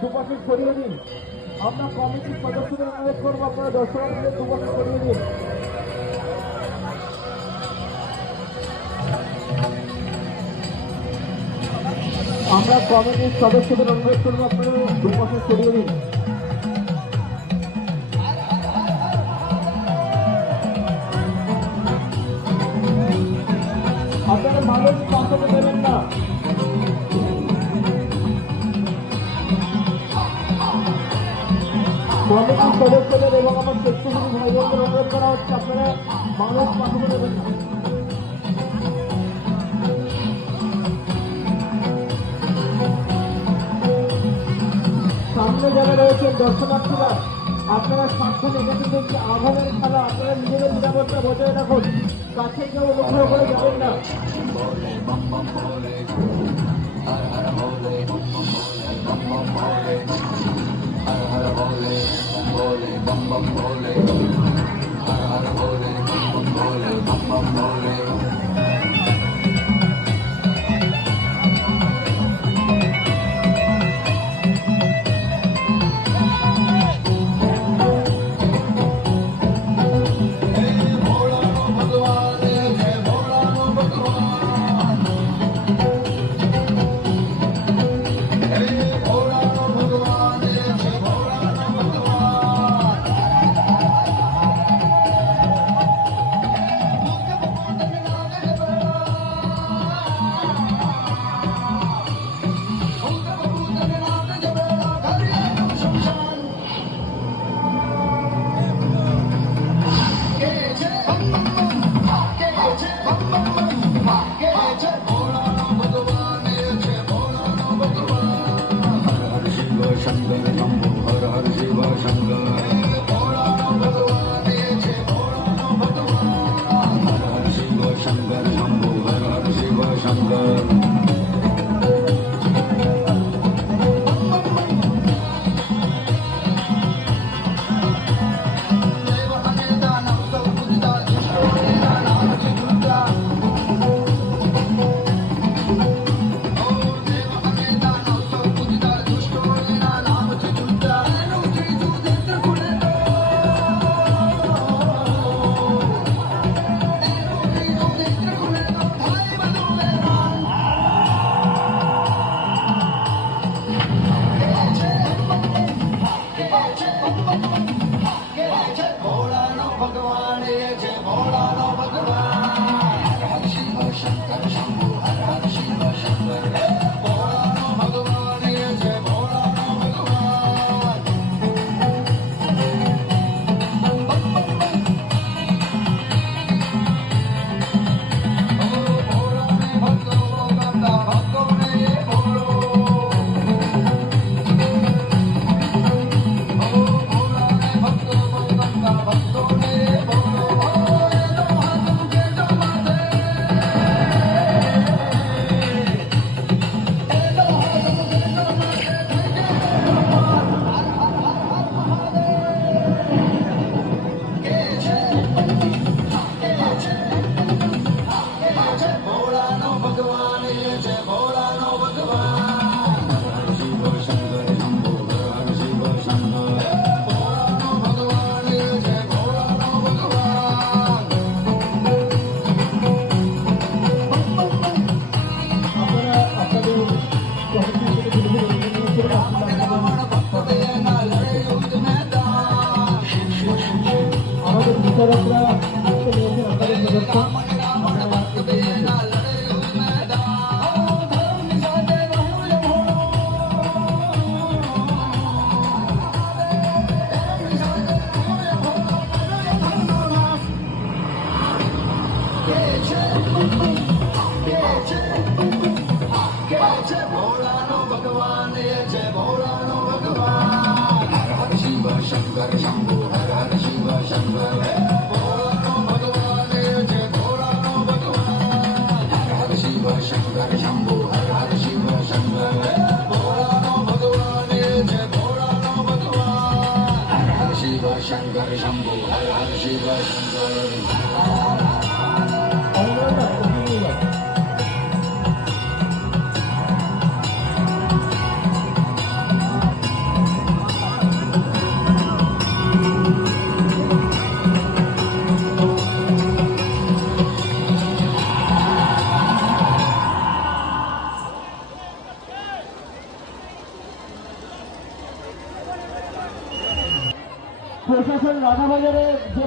দুপাশে সরিয়ে দিন। আমরা কমিটির সদস্যদের অনুরোধ করবো আপনারা দর্শকদের দুপাশে সরিয়ে দিন। আমরা কমিটির সদস্যদের অনুরোধ করবো আপনারা দুপাশে সরিয়ে দিন। আপনারা মানুষ পাঠাতে দেবেন না। কমিটির সদস্যদের এবং আমার স্বেচ্ছাসেবী ভাই বোনদের অনুরোধ করা হচ্ছে আপনারা মানুষ পাঠাতে দেবেন না। সামনে যারা রয়েছেন দর্শনার্থীরা আপনারা সাবধানে, এটা কিন্তু একটি আহ্বানের খেলা, আপনারা নিজেদের নিরাপত্তা বজায় রাখুন। কাছে কেউ অনুগ্রহ করে যাবেন না। शंकर शंभू हर हर शिव शंकर প্রশাসন রাধাবাজারে যে